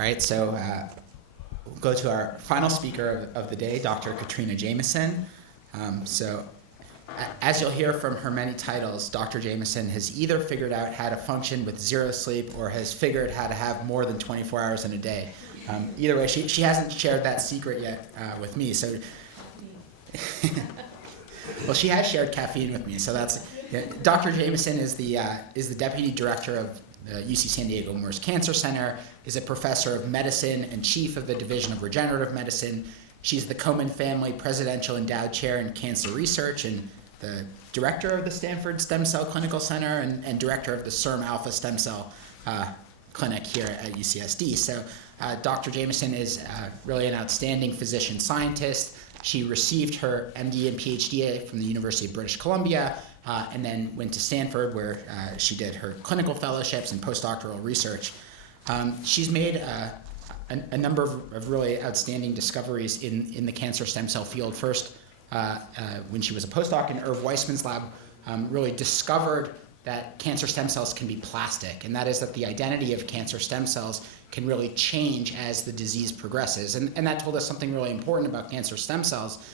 All right, so we'll go to our final speaker of the day, Dr. Catriona Jamieson. As you'll hear from her many titles, Dr. Jamieson has either figured out how to function with zero sleep or has figured how to have more than 24 hours in a day. Either way, she hasn't shared that secret yet with me. So, well, she has shared caffeine with me. So that's Dr. Jamieson is the deputy director of the UC San Diego Moores Cancer Center, is a professor of medicine and chief of the Division of Regenerative Medicine. She's the Komen Family Presidential Endowed Chair in Cancer Research and the director of the Stanford Stem Cell Clinical Center and director of the CERM Alpha Stem Cell Clinic here at UCSD. So Dr. Jamieson is really an outstanding physician scientist. She received her MD and PhD from the University of British Columbia and then went to Stanford where she did her clinical fellowships and postdoctoral research. She's made a number of really outstanding discoveries in the cancer stem cell field. First, when she was a postdoc in Irv Weissman's lab, really discovered that cancer stem cells can be plastic, and that is that the identity of cancer stem cells can really change as the disease progresses. And that told us something really important about cancer stem cells.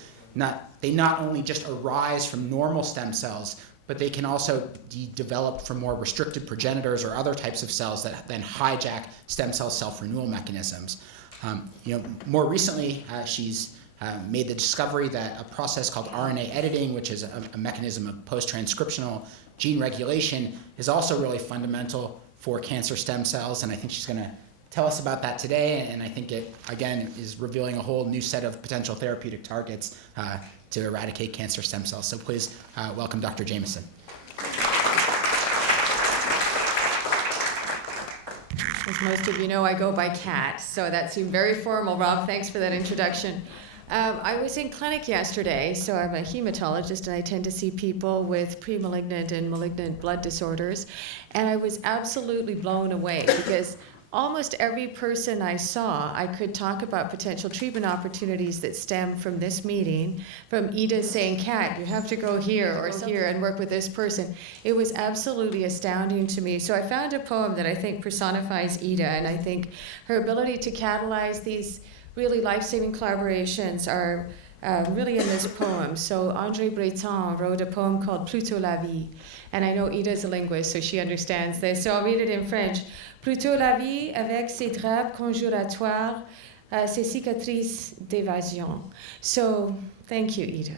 They not only just arise from normal stem cells, but they can also be developed from more restricted progenitors or other types of cells that then hijack stem cell self-renewal mechanisms. More recently, she's made the discovery that a process called RNA editing, which is a mechanism of post-transcriptional gene regulation, is also really fundamental for cancer stem cells, and I think she's going to tell us about that today, and I think it, again, is revealing a whole new set of potential therapeutic targets to eradicate cancer stem cells. So please welcome Dr. Jamieson. As most of you know, I go by Cat, so that seemed very formal. Rob, thanks for that introduction. I was in clinic yesterday, so I'm a hematologist, and I tend to see people with pre-malignant and malignant blood disorders, and I was absolutely blown away because almost every person I saw, I could talk about potential treatment opportunities that stem from this meeting, from Ida saying, Kat, you have to go here or here and work with this person. It was absolutely astounding to me. So I found a poem that I think personifies Ida, and I think her ability to catalyze these really life-saving collaborations are really in this poem. So André Breton wrote a poem called Plutôt la vie, and I know Ida's a linguist, so she understands this. So I'll read it in French. Plutôt la vie avec ses drapes conjuratoires, ses cicatrices d'évasion. So thank you, Ida.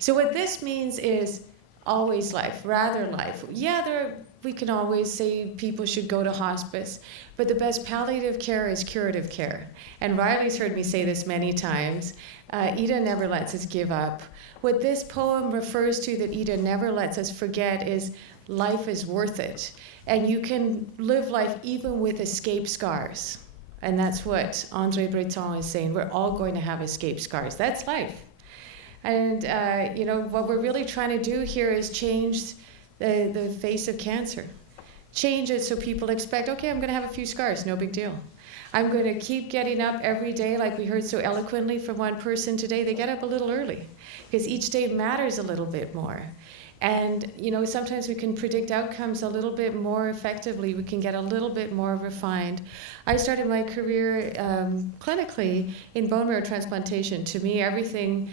So what this means is always life, rather life. Yeah, we can always say people should go to hospice, but the best palliative care is curative care. And Riley's heard me say this many times. Ida never lets us give up. What this poem refers to that Ida never lets us forget is life is worth it. And you can live life even with escape scars. And that's what André Breton is saying. We're all going to have escape scars. That's life. And what we're really trying to do here is change the face of cancer. Change it so people expect, okay, I'm going to have a few scars, no big deal. I'm going to keep getting up every day, like we heard so eloquently from one person today. They get up a little early because each day matters a little bit more. And, sometimes we can predict outcomes a little bit more effectively. We can get a little bit more refined. I started my career clinically in bone marrow transplantation. To me, everything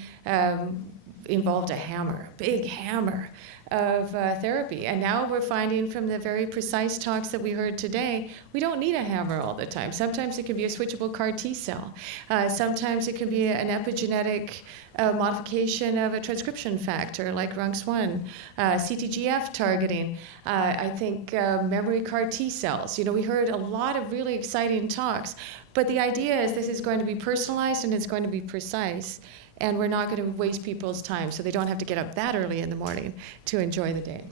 involved a hammer, big hammer of therapy. And now we're finding from the very precise talks that we heard today, we don't need a hammer all the time. Sometimes it can be a switchable CAR T cell. Sometimes it can be an epigenetic modification of a transcription factor like RUNX1, CTGF targeting, I think memory CAR T cells. We heard a lot of really exciting talks, but the idea is this is going to be personalized and it's going to be precise. And we're not going to waste people's time, so they don't have to get up that early in the morning to enjoy the day.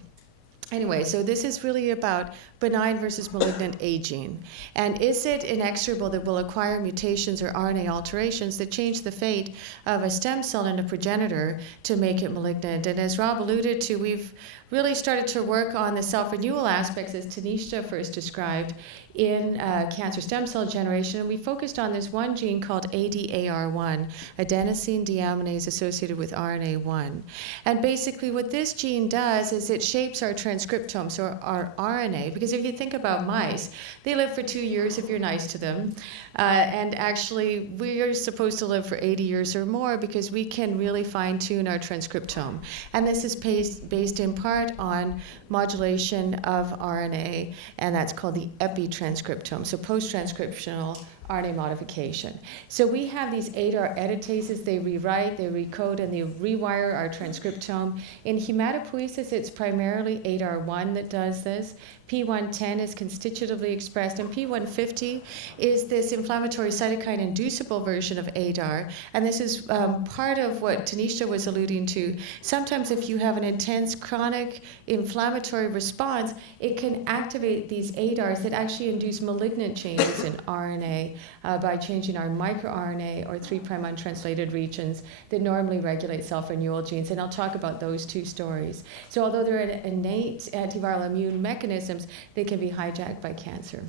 Anyway, so this is really about benign versus malignant aging. And is it inexorable that we'll acquire mutations or RNA alterations that change the fate of a stem cell in a progenitor to make it malignant? And as Rob alluded to, really started to work on the self-renewal aspects, as Tanisha first described, in cancer stem cell generation. We focused on this one gene called ADAR1, adenosine deaminase associated with RNA1. And basically what this gene does is it shapes our transcriptome, so our RNA, because if you think about mice, they live for 2 years if you're nice to them. And actually, we are supposed to live for 80 years or more because we can really fine-tune our transcriptome. And this is based in part on modulation of RNA, and that's called the epitranscriptome, so post-transcriptional RNA modification. So we have these ADAR editases. They rewrite, they recode, and they rewire our transcriptome. In hematopoiesis, it's primarily ADAR1 that does this. P110 is constitutively expressed, and P150 is this inflammatory cytokine inducible version of ADAR. And this is part of what Tanisha was alluding to. Sometimes if you have an intense chronic inflammatory response, it can activate these ADARs that actually induce malignant changes in RNA by changing our microRNA or 3' untranslated regions that normally regulate self-renewal genes. And I'll talk about those two stories. So although they're an innate antiviral immune mechanisms, they can be hijacked by cancer.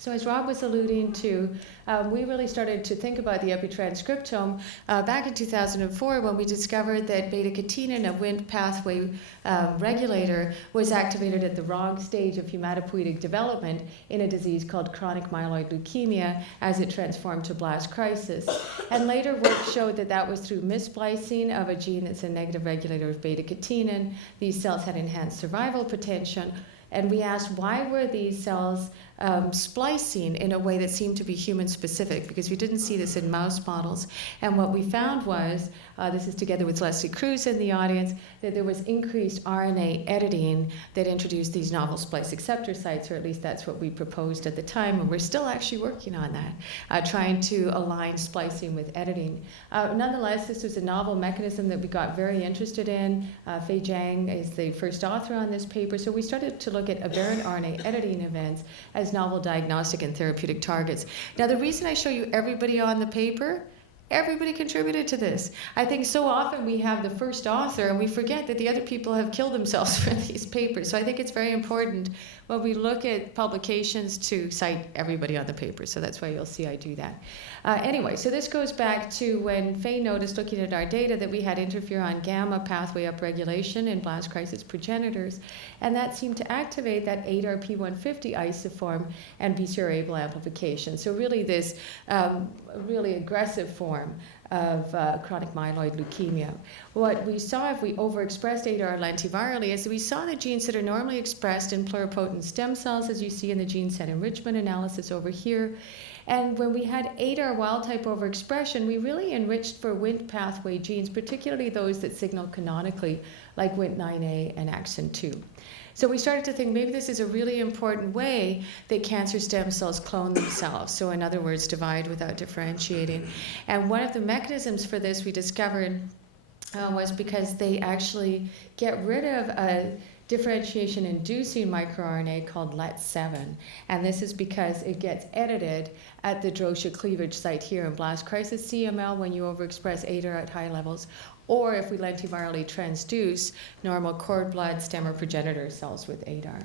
So as Rob was alluding to, we really started to think about the epitranscriptome back in 2004 when we discovered that beta-catenin, a Wnt pathway regulator, was activated at the wrong stage of hematopoietic development in a disease called chronic myeloid leukemia as it transformed to blast crisis. And later work showed that that was through missplicing of a gene that's a negative regulator of beta-catenin. These cells had enhanced survival potential. And we asked, why were these cells splicing in a way that seemed to be human-specific? Because we didn't see this in mouse models. And what we found was, this is together with Leslie Cruz in the audience, that there was increased RNA editing that introduced these novel splice acceptor sites, or at least that's what we proposed at the time, and we're still actually working on that, trying to align splicing with editing. Nonetheless, this was a novel mechanism that we got very interested in. Fei Zhang is the first author on this paper, so we started to look at aberrant RNA editing events as novel diagnostic and therapeutic targets. Now, the reason I show you everybody on the paper, everybody contributed to this. I think so often we have the first author and we forget that the other people have killed themselves for these papers. So I think it's very important when we look at publications to cite everybody on the paper. So that's why you'll see I do that. Anyway, so this goes back to when Faye noticed, looking at our data, that we had interferon gamma pathway upregulation in blast crisis progenitors, and that seemed to activate that ADAR P150 isoform and BCR-ABL amplification. So really this really aggressive form of chronic myeloid leukemia. What we saw if we overexpressed ADAR lentivirally is that we saw the genes that are normally expressed in pluripotent stem cells, as you see in the gene set enrichment analysis over here. And when we had ADAR wild-type overexpression, we really enriched for Wnt pathway genes, particularly those that signal canonically, like Wnt9A and AXIN2. So we started to think maybe this is a really important way that cancer stem cells clone themselves. So in other words, divide without differentiating. And one of the mechanisms for this we discovered was because they actually get rid of a differentiation-inducing microRNA called LET7. And this is because it gets edited at the Drosha cleavage site here in blast crisis CML when you overexpress ADAR at high levels, or if we lentivirally transduce normal cord blood stem or progenitor cells with ADAR.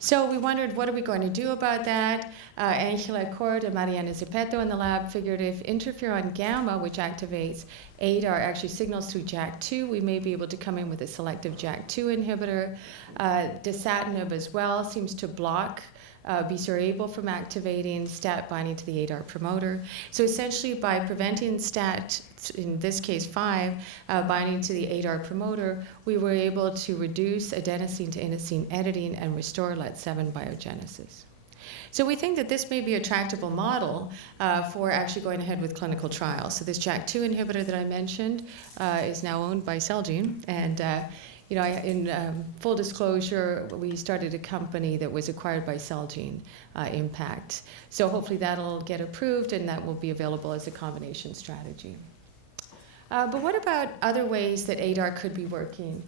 So we wondered, what are we going to do about that? Angela Cord and Mariana Zepeto in the lab figured if interferon gamma, which activates ADAR, actually signals through JAK2, we may be able to come in with a selective JAK2 inhibitor. Dasatinib as well seems to block BCR-ABL from activating STAT binding to the ADAR promoter. So essentially by preventing STAT, in this case 5, binding to the ADAR promoter, we were able to reduce adenosine to inosine editing and restore LET7 biogenesis. So we think that this may be a tractable model for actually going ahead with clinical trials. So this JAK2 inhibitor that I mentioned is now owned by Celgene, and you know, in full disclosure, we started a company that was acquired by Celgene, Impact. So hopefully that'll get approved and that will be available as a combination strategy. But what about other ways that ADAR could be working?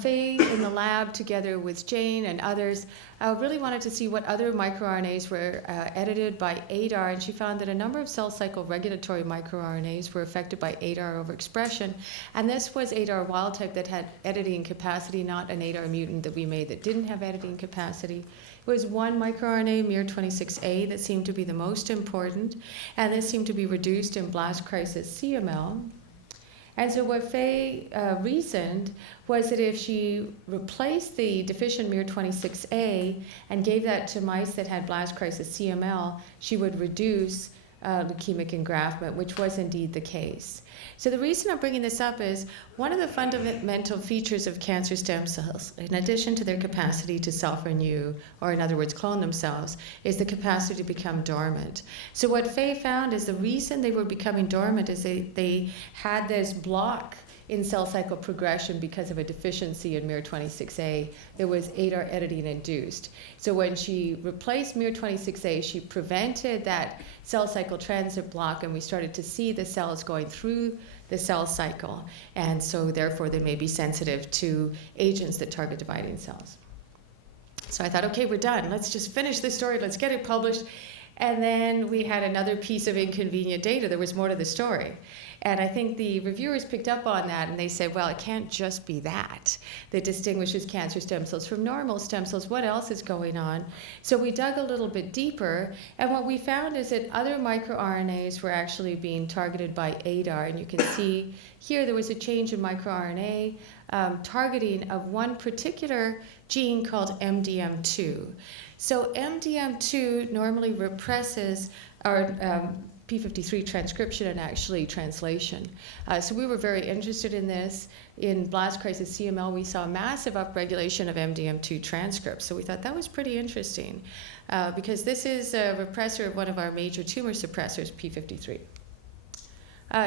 Faye in the lab, together with Jane and others, really wanted to see what other microRNAs were edited by ADAR, and she found that a number of cell cycle regulatory microRNAs were affected by ADAR overexpression, and this was ADAR wild type that had editing capacity, not an ADAR mutant that we made that didn't have editing capacity. It was one microRNA, miR26A, that seemed to be the most important, and this seemed to be reduced in blast crisis CML. And so what Faye reasoned was that if she replaced the deficient miR26A and gave that to mice that had blast crisis CML, she would reduce leukemic engraftment, which was indeed the case. So the reason I'm bringing this up is one of the fundamental features of cancer stem cells, in addition to their capacity to self-renew, or in other words, clone themselves, is the capacity to become dormant. So what Faye found is the reason they were becoming dormant is they had this block in cell cycle progression because of a deficiency in miR26A that was ADAR editing induced. So when she replaced miR26A, she prevented that cell cycle transit block, and we started to see the cells going through the cell cycle, and so therefore they may be sensitive to agents that target dividing cells. So I thought, okay, we're done. Let's just finish this story. Let's get it published. And then we had another piece of inconvenient data. There was more to the story. And I think the reviewers picked up on that, and they said, well, it can't just be that distinguishes cancer stem cells from normal stem cells. What else is going on? So we dug a little bit deeper, and what we found is that other microRNAs were actually being targeted by ADAR. And you can see here there was a change in microRNA targeting of one particular gene called MDM2. So MDM2 normally represses our p53 transcription and actually translation. So we were very interested in this. In blast crisis CML, we saw massive upregulation of MDM2 transcripts. So we thought that was pretty interesting because this is a repressor of one of our major tumor suppressors, p53.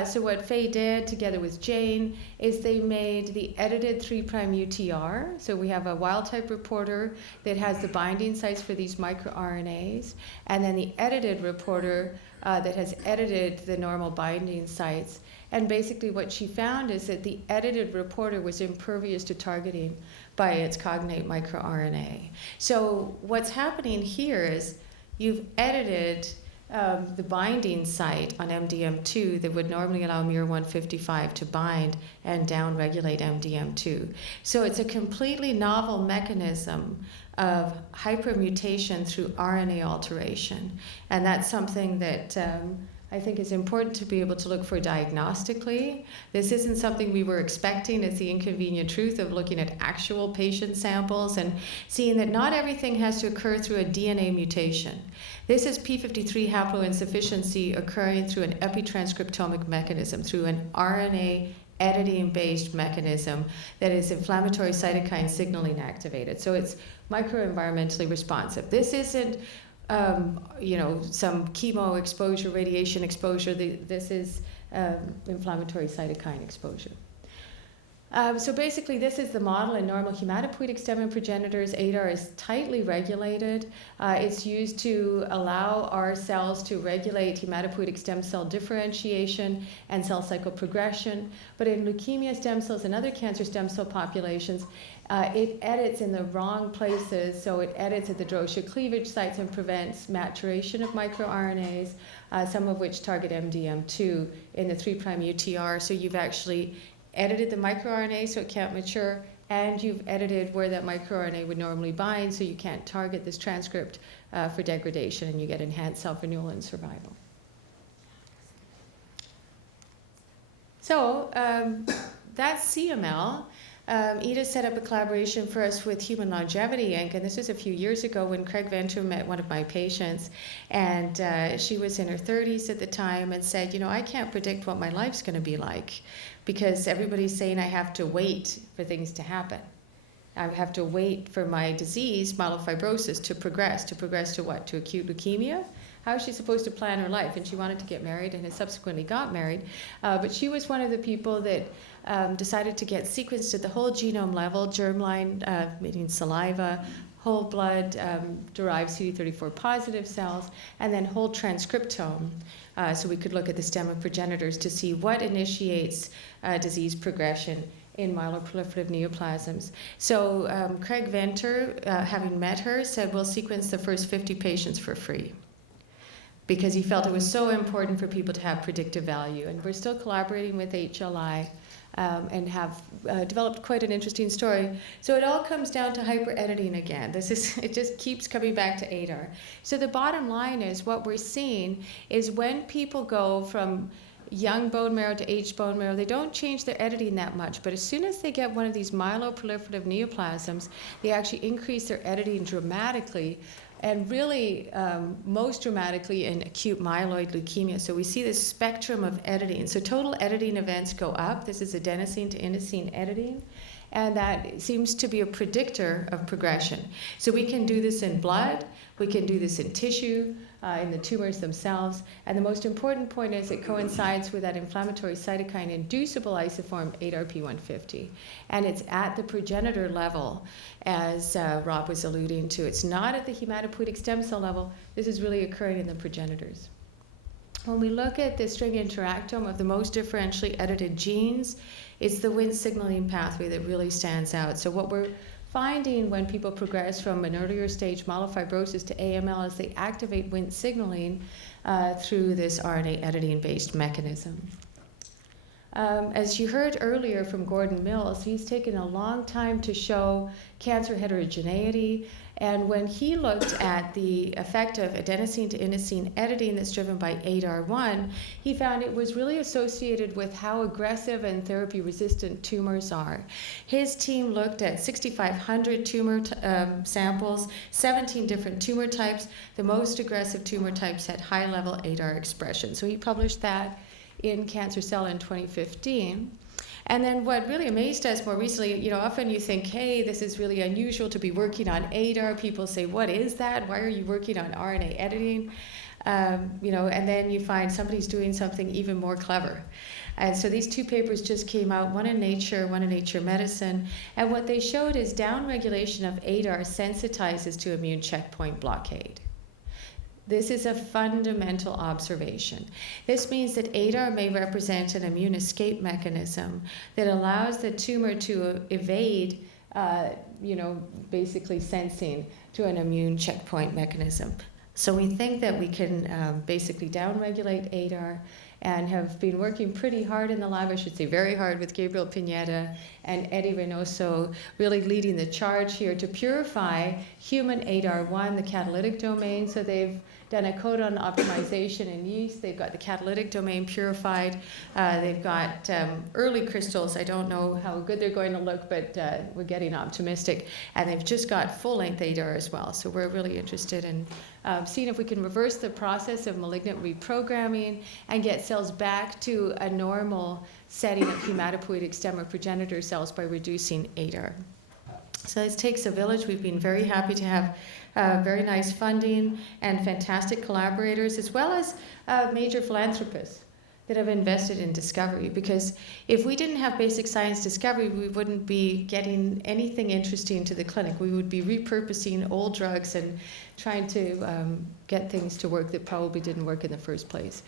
So what Faye did together with Jane is they made the edited 3' UTR. So we have a wild type reporter that has the binding sites for these microRNAs, and then the edited reporter that has edited the normal binding sites. And basically what she found is that the edited reporter was impervious to targeting by its cognate microRNA. So what's happening here is you've edited the binding site on MDM2 that would normally allow miR155 to bind and downregulate MDM2. So it's a completely novel mechanism of hypermutation through RNA alteration. And that's something that I think is important to be able to look for diagnostically. This isn't something we were expecting. It's the inconvenient truth of looking at actual patient samples and seeing that not everything has to occur through a DNA mutation. This is p53 haploinsufficiency occurring through an epitranscriptomic mechanism, through an RNA editing-based mechanism that is inflammatory cytokine signaling activated. So it's microenvironmentally responsive. This isn't some chemo exposure, radiation exposure. This is inflammatory cytokine exposure. So basically, this is the model in normal hematopoietic stem and progenitors. ADAR is tightly regulated. It's used to allow our cells to regulate hematopoietic stem cell differentiation and cell cycle progression. But in leukemia stem cells and other cancer stem cell populations, it edits in the wrong places. So it edits at the Drosha cleavage sites and prevents maturation of microRNAs, some of which target MDM2 in the 3' UTR. So you've actually edited the microRNA so it can't mature, and you've edited where that microRNA would normally bind so you can't target this transcript for degradation, and you get enhanced self-renewal and survival. So that's CML. Ida set up a collaboration for us with Human Longevity Inc., and this was a few years ago when Craig Venter met one of my patients, and she was in her 30s at the time and said, I can't predict what my life's going to be like because everybody's saying I have to wait for things to happen. I have to wait for my disease, myelofibrosis, to progress. To progress to what? To acute leukemia? How is she supposed to plan her life? And she wanted to get married and has subsequently got married. But she was one of the people that decided to get sequenced at the whole genome level, germline, meaning saliva, whole blood, derived CD34 positive cells, and then whole transcriptome. So we could look at the stem of progenitors to see what initiates disease progression in myeloproliferative neoplasms. So Craig Venter, having met her, said we'll sequence the first 50 patients for free because he felt it was so important for people to have predictive value. And we're still collaborating with HLI and have developed quite an interesting story. So it all comes down to hyperediting again. It just keeps coming back to ADAR. So the bottom line is what we're seeing is when people go from young bone marrow to aged bone marrow, they don't change their editing that much, but as soon as they get one of these myeloproliferative neoplasms, they actually increase their editing dramatically, and really most dramatically in acute myeloid leukemia. So we see this spectrum of editing. So total editing events go up. This is adenosine to inosine editing, and that seems to be a predictor of progression. So we can do this in blood, we can do this in tissue, in the tumors themselves, and the most important point is it coincides with that inflammatory cytokine inducible isoform 8RP150, and it's at the progenitor level, as Rob was alluding to. It's not at the hematopoietic stem cell level. This is really occurring in the progenitors. When we look at the string interactome of the most differentially edited genes, it's the Wnt signaling pathway that really stands out. So what we're finding when people progress from an earlier stage myelofibrosis to AML is they activate Wnt signaling through this RNA editing-based mechanism. As you heard earlier from Gordon Mills, he's taken a long time to show cancer heterogeneity, and when he looked at the effect of adenosine to inosine editing that's driven by ADAR1, he found it was really associated with how aggressive and therapy-resistant tumors are. His team looked at 6,500 tumor samples, 17 different tumor types. The most aggressive tumor types had high-level ADAR expression. So he published that in Cancer Cell in 2015. And then what really amazed us more recently, often you think, hey, this is really unusual to be working on ADAR. People say, what is that? Why are you working on RNA editing? And then you find somebody's doing something even more clever. And so these two papers just came out, one in Nature, one in Nature Medicine. And what they showed is downregulation of ADAR sensitizes to immune checkpoint blockade. This is a fundamental observation. This means that ADAR may represent an immune escape mechanism that allows the tumor to evade, basically sensing to an immune checkpoint mechanism. So we think that we can basically downregulate ADAR and have been working pretty hard in the lab, I should say very hard, with Gabriel Pineda and Eddie Reynoso, really leading the charge here to purify human ADAR1, the catalytic domain. So they've done a codon optimization in yeast. They've got the catalytic domain purified. They've got early crystals. I don't know how good they're going to look, but we're getting optimistic. And they've just got full-length ADAR as well. So we're really interested in seeing if we can reverse the process of malignant reprogramming and get cells back to a normal setting of hematopoietic stem or progenitor cells by reducing ADAR. So this takes a village. We've been very happy to have very nice funding and fantastic collaborators, as well as major philanthropists that have invested in discovery. Because if we didn't have basic science discovery, we wouldn't be getting anything interesting to the clinic. We would be repurposing old drugs and trying to get things to work that probably didn't work in the first place.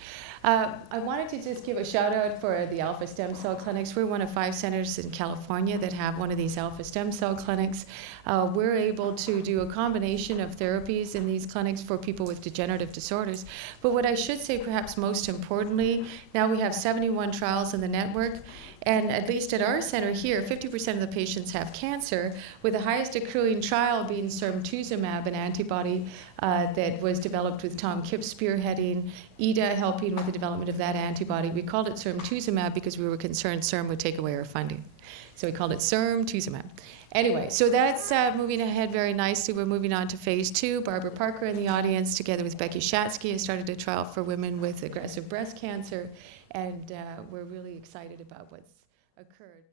I wanted to just give a shout out for the alpha stem cell clinics. We're one of 5 centers in California that have one of these alpha stem cell clinics. We're able to do a combination of therapies in these clinics for people with degenerative disorders. But what I should say perhaps most importantly, now we have 71 trials in the network. And at least at our center here, 50% of the patients have cancer, with the highest accruing trial being sermtuzumab, an antibody that was developed with Tom Kipp spearheading, Ida helping with the development of that antibody. We called it sermtuzumab because we were concerned CERM would take away our funding. So we called it sermtuzumab. Anyway, so that's moving ahead very nicely. We're moving on to phase 2. Barbara Parker in the audience, together with Becky Shatsky, has started a trial for women with aggressive breast cancer. And we're really excited about what's occurred.